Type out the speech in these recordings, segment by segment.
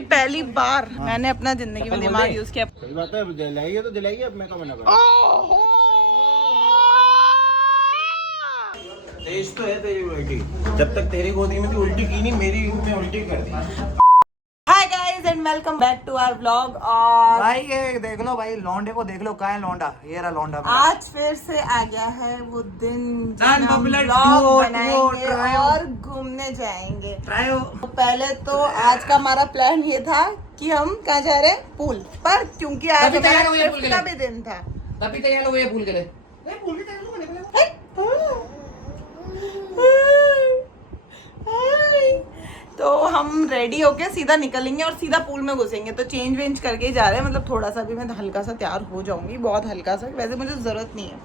भाई पहली बार मैंने अपना जिंदगी में दिमाग यूज किया। सही बात है, दिलाइए तो दिलाइए, अब मैं क्या मना करूं। तेज तो है तेरी उल्टी, जब तक तेरी गोदी में थी उल्टी की नहीं, मेरी में उल्टी कर दी। Hi guys and welcome back to our vlog. और भाई ये देख लो भाई, लौंडे को देख लो, कहाँ है लौंडा? ये रहा लौंडा। आज फिर से आ गया है वो दिन जिसमें हम Non-popular व्लॉग duo, बनाएंगे trio. और घूमने जाएंगे। तो पहले तो आज का हमारा प्लान ये था कि हम कहाँ जा रहे हैं, पूल पर, क्योंकि आज हमारा ट्रिप का भी दिन था। तभी तैयार हो गए पूल के लिए। तो हम रेडी होके सीधा निकलेंगे और सीधा पूल में घुसेंगे। तो चेंज वेंज करके ही जा रहे हैं, मतलब थोड़ा सा भी मैं हल्का सा तैयार हो जाऊंगी, बहुत हल्का सा, वैसे मुझे ज़रूरत नहीं है।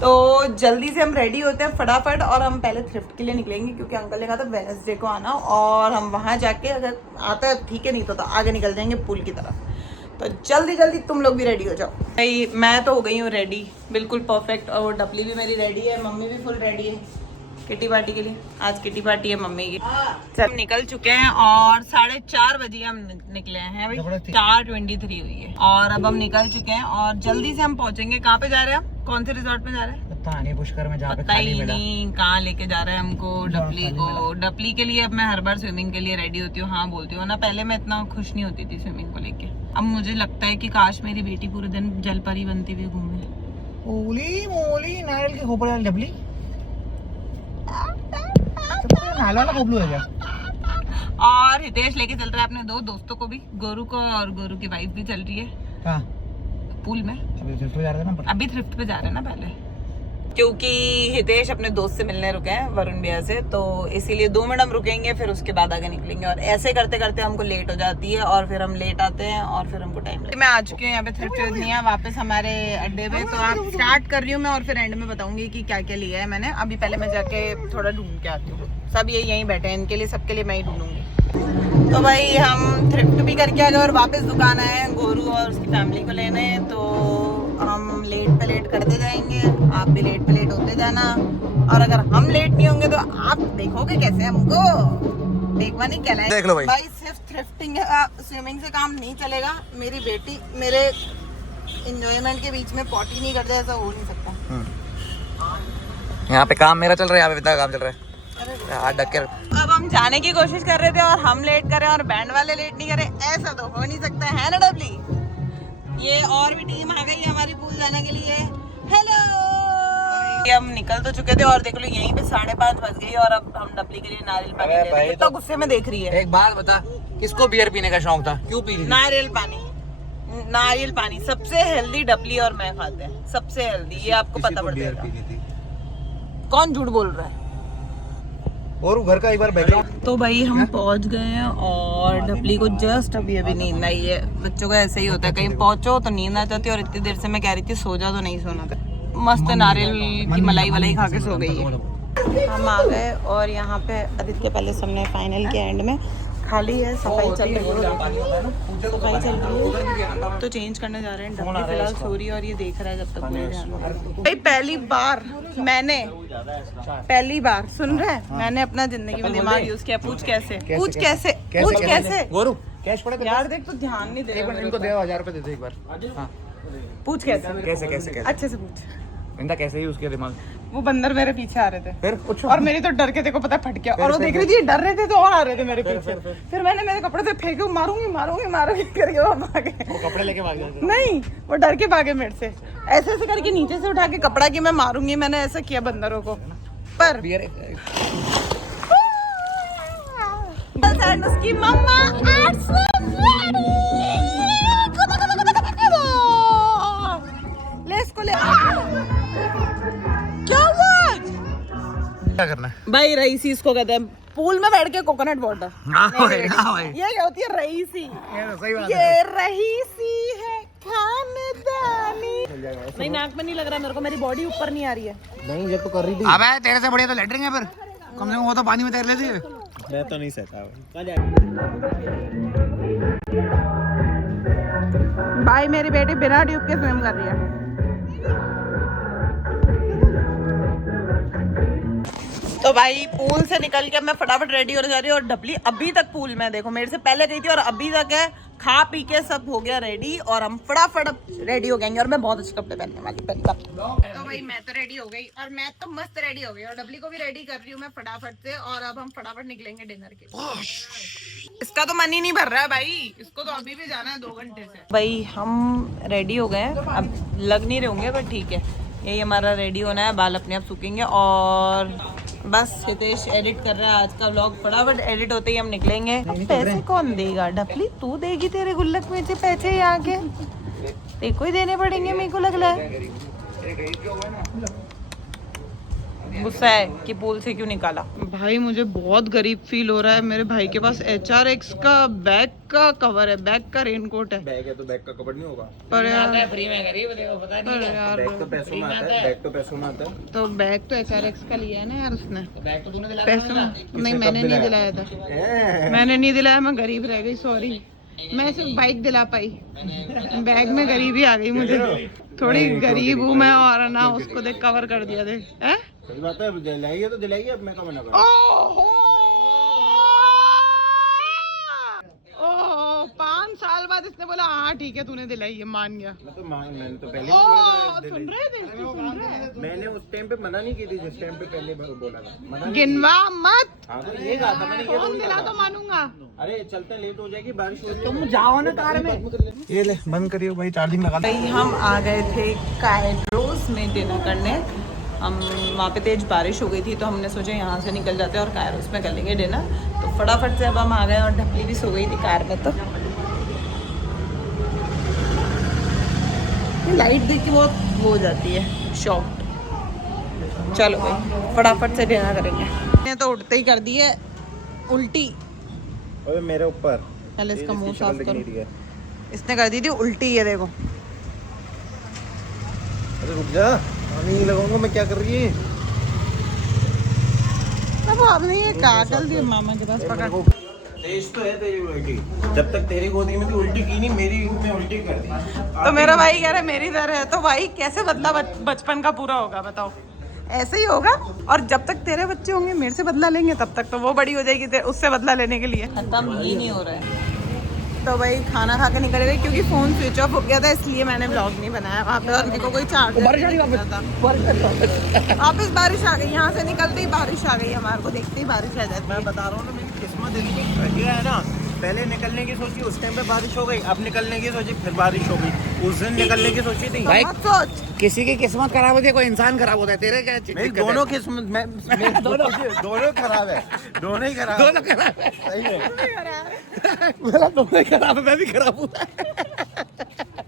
तो जल्दी से हम रेडी होते हैं फटाफट और हम पहले थ्रिफ्ट के लिए निकलेंगे, क्योंकि अंकल ने कहा था वेडनेसडे को आना, और हम वहाँ जाके अगर आता है ठीक है, नहीं तो आगे निकल जाएंगे पूल की तरफ। तो जल्दी जल्दी तुम लोग भी रेडी हो जाओ। भाई मैं तो हो गई हूँ रेडी, बिल्कुल परफेक्ट, और वो डपली भी मेरी रेडी है, मम्मी भी फुल रेडी है किटी पार्टी के लिए। आज किटी पार्टी है मम्मी की। सब निकल चुके हैं और 4:30 बजे हम निकले हैं भाई, 4:23 हुई है और अब हम निकल चुके हैं और जल्दी से हम पहुंचेंगे। कहाँ पे जा रहे हैं हम, कौन से रिजॉर्ट में जा रहे हैं पता नहीं, पुष्कर में जहाँ पे पता खाली ही मिला। नहीं, कहाँ लेके जा रहे हैं हमको। डपली को, डपली के लिए अब मैं हर बार स्विमिंग के लिए रेडी होती हूँ, हाँ बोलती हूँ ना। पहले मैं इतना खुश नहीं होती थी स्विमिंग को लेके, अब मुझे लगता है कि काश मेरी बेटी पूरे दिन जल परी बनती हुई घूमे। ओली मोली नारियल के खोपड़े वाली डबली, नाला वाला खोपड़ू है क्या? और हितेश लेके चल रहा है अपने दो दोस्तों को भी, गोरू को, और गोरू की वाइफ भी चल रही है हाँ पूल में। अभी थ्रिफ्ट पे जा रहे थे ना, अभी थ्रिफ्ट पे जा रहे हैं ना पहले, क्योंकि हितेश अपने दोस्त से मिलने रुके हैं वरुण भैया से, तो इसीलिए 2 मिनट हम रुकेंगे, फिर उसके बाद आगे निकलेंगे। और ऐसे करते करते हमको लेट हो जाती है और फिर हम लेट आते हैं और फिर हमको टाइम लगता है। मैं आ चुकी हूँ यहाँ पे थ्रिफ्ट खरीदनी वापस हमारे अड्डे पे, तो आप स्टार्ट कर रही हूँ मैं और फिर एंड में बताऊंगी कि क्या क्या लिया है मैंने। अभी पहले मैं जाके थोड़ा ढूंढ के आती हूँ, सब ये यहीं बैठे हैं, इनके लिए, सबके लिए मैं ही ढूंढूंगी। तो भाई हम थ्रिफ्ट भी करके आ गए और वापस दुकान आए हैं गोरू और उसकी फैमिली को लेने। तो हम लेट पे लेट करते जाएंगे, आप भी लेट पे लेट होते जाना, और अगर हम लेट नहीं होंगे तो आप देखोगे कैसे हमको। देखवा नहीं कहलाए। देख लो भाई। भाई सिर्फ थ्रिफ्टिंग स्विमिंग से काम नहीं चलेगा। मेरी बेटी मेरे एंजॉयमेंट के बीच में पॉटी नहीं कर जाए, ऐसा हो नहीं सकता। यहाँ पे काम मेरा चल रहा है, यहाँ पे पिता का काम चल रहा है। हाथ ढक के। अब हम जाने की कोशिश कर रहे थे और हम लेट करें और बैंड वाले लेट नहीं करें, ऐसा तो हो नहीं सकता है ना डबली। ये और भी टीम आ गई है हमारी पूल जाने के लिए। हेलो, हम निकल तो चुके थे और देख लो यहीं पे 5:30 बज गई और अब हम डबली के लिए नारियल पानी ले रहे हैं। कितना गुस्से में देख रही है। एक बात बता, किसको बियर पीने का शौक था, क्यों पी रही थी? नारियल पानी, नारियल पानी सबसे हेल्दी डबली और मैं खाते हैं, सबसे हेल्दी, ये आपको पता पड़ जाएगा। कौन झूठ बोल रहा है? और घर का एक बार बैकग्राउंड। तो भाई हम पहुंच गए हैं और डबली को जस्ट अभी नींद आई है। बच्चों का ऐसे ही होता है, कहीं पहुंचो तो नींद आ जाती है, और इतनी देर से मैं कह रही थी सो जा, तो नहीं सोना था। मस्त नारियल की मलाई वलाई खा के सो गई है। हम आ गए और यहाँ पे आदित्य पैलेस हमने फाइनल के एंड में खाली है, सफाई चल रही है, सफाई चल रही है। तो चेंज करने जा रहे हैं। डबली फिलहाल सो रही है और ये देख रहा है जब तक पूरे ध्यान में। भाई पहली बार सुन रहे हैं, मैंने अपना जिंदगी में दिमाग यूज किया। पूछ कैसे, पूछ कैसे, पूछ कैसे। गोरू कैश पड़ेगा यार देख, तो ध्यान नहीं दे एक बार इनको दे, 1000 रुपए दे दे एक बार। हाँ पूछ कैसे, कैसे कैसे कैसे अच्छे से पूछ। इंदा कैसे ही उसके दिमाग। वो बंदर मेरे पीछे आ रहे थे, फिर कुछ और मेरी तो डर के देखो पता फट गया, और वो देख रही थी डर रहे थे तो और आ रहे थे मेरे पीछे। फिर मैंने मेरे कपड़े से फेंके, मारूंगी मारूंगी मारूंगी करके वो भागे। कपड़े लेके भाग जाते। नहीं, वो डर के भागे मेरे से, ऐसे ऐसे करके नीचे से उठा के कपड़ा की मैं मारूंगी, मैंने ऐसा किया बंदरों को। पर उसकी मम्मा ले इसको ले। क्या हुआ? क्या करना है भाई रईसी इसको कहते हैं, पूल में बैठ के कोकोनट वाटर। भाई। ये क्या होती है? रईसी। सही बात ये रईसी है खानदानी। नहीं, नाक में नहीं लग रहा मेरे को, मेरी बॉडी ऊपर नहीं आ रही है। नहीं जब तो कर रही थी। अबे तेरे से बढ़िया तो लेटरिंग है, फिर कम से कम वो तो पानी में तैर लेती है। मैं तो नहीं सहता भाई मेरी बेटी बिना ट्यूब के स्विम कर रही है। तो भाई पूल से निकल के मैं फटाफट रेडी होने जा रही हूँ और डबली अभी तक पूल में, देखो मेरे से पहले गई थी और अभी तक है, खा पी के सब हो गया रेडी और हम फटाफट रेडी हो गएंगे। और मैं बहुत अच्छे कपड़े पहनने वाली पहली बात तो भाई मैं तो रेडी हो गई और मैं तो मस्त रेडी हो गई और डबली को भी रेडी कर रही हूँ मैं फटाफट से। और अब हम फटाफट निकलेंगे डिनर के लिए। इसका तो मन ही नहीं भर रहा है भाई, इसको तो अभी भी जाना है 2 घंटे से। भाई हम रेडी हो गए हैं, अब लग नहीं रहे होंगे पर ठीक है, यही हमारा रेडी होना है, बाल अपने आप सूखेंगे और बस हितेश एडिट कर रहा है आज का व्लॉग। फटाफट एडिट होते ही हम निकलेंगे। अब पैसे कौन देगा? डफली तू देगी, तेरे गुल्लक में से पैसे यहाँ के देखो ही देने पड़ेंगे मेरे को लग रहा है। गुस्सा है कि पूल से क्यों निकाला। भाई मुझे बहुत गरीब फील हो रहा है। मेरे भाई के पास HRX का बैग का कवर है, बैग का रेनकोट है। बैग है तो बैग का कवर नहीं होगा। पर यार फ्री में गरीब देखो पता नहीं यार बैग तो पैसों में आता है, बैग तो पैसों में आता है। तो बैग तो HRX का लिया है ना यार उसने। बैग तो तूने दिलाया पैसों नहीं, मैंने नहीं दिलाया था, मैंने नहीं दिलाया, मैं गरीब रह गई, सॉरी। मैं सिर्फ बाइक दिला पाई, बैग में गरीबी आ गई मुझे, थोड़ी गरीब हूँ मैं और ना उसको देख कवर कर दिया देख। हैं सही बात है, दिलाइए तो दिलाइए, अब मैं कब मना करूं। ओहो 5 साल बाद इसने बोला हाँ ठीक है तूने दिलाई है, मान गया। मैंने तो पहले सुन रहे थे, सुन रहे हैं? मैंने उस टाइम पे मना नहीं की थी, जिस टाइम पे पहले बोला था मना नहीं। गिनवा मत, हाँ तो ये कहा था मैंने, ये फोन थोड़ी दिला कहा तो था। मानूंगा। अरे चलते लेट हो जाएगी, बारिश हो जाएगी। तुम जाओ ना कार में। ये ले बंद करिए भाई, चार्जिंग लगा। भाई हम आ गए थे कायरोस में डिनर करने। हम वहाँ पे तेज बारिश हो गई थी तो हमने सोचा यहाँ से निकल जाते हैं और कायरोस में कर लेंगे डिनर। तो फटाफट से अब हम आ गए और ढपली भी सो गई थी कार में। तो ये लाइट देख के बहुत वो हो जाती है शॉक्ड। चलो भाई फटाफट से डिनर करेंगे। मैंने तो उठते ही कर दी है उल्टी। ओए मेरे ऊपर पहले इसका मुंह शक्ल साफ दिख करो। नहीं रही है। इसने कर दी थी उल्टी, ये देखो। अरे रुक जा, पानी लगाऊंगा मैं, क्या कर रही है। अब आपने ये कागल दिया मामा के पास पकड़। तेज तो है तेरी उल्टी, जब तक तेरी गोदी में थी उल्टी की नहीं, मेरी में उल्टी कर दी। तो मेरा भाई कह रहा है मेरी दर है, तो भाई कैसे बदला बचपन का पूरा होगा बताओ? ऐसे ही होगा। और जब तक तेरे बच्चे होंगे मेरे से बदला लेंगे, तब तक तो वो बड़ी हो जाएगी उससे बदला लेने के लिए। खत्म ही नहीं हो रहा है। तो भाई खाना खा के निकल गए क्योंकि फोन स्विच ऑफ हो गया था, इसलिए मैंने व्लॉग नहीं बनाया वहाँ पे। और मेरे को कोई चार्जर वापस बारिश आ गई, यहाँ से निकलते ही बारिश आ गई, हमारे को देखते ही बारिश आ जाती है। मैं बता रहा हूँ ना, मेरी किस्मत इतनी घटिया है ना। पहले निकलने की सोची, उस टाइम पे बारिश हो गई, अब निकलने की सोची फिर बारिश हो गई। उस दिन निकलने की सोची थी भाई मत सोच। किसी की किस्मत खराब होती है, कोई इंसान खराब होता है। तेरे क्या मेरी दोनों किस्मत दोनों खराब है, दोनों ही खराब दोनों खराब है। सही है। मेरा दोनों ही खराब है, मैं भी खराब हूँ।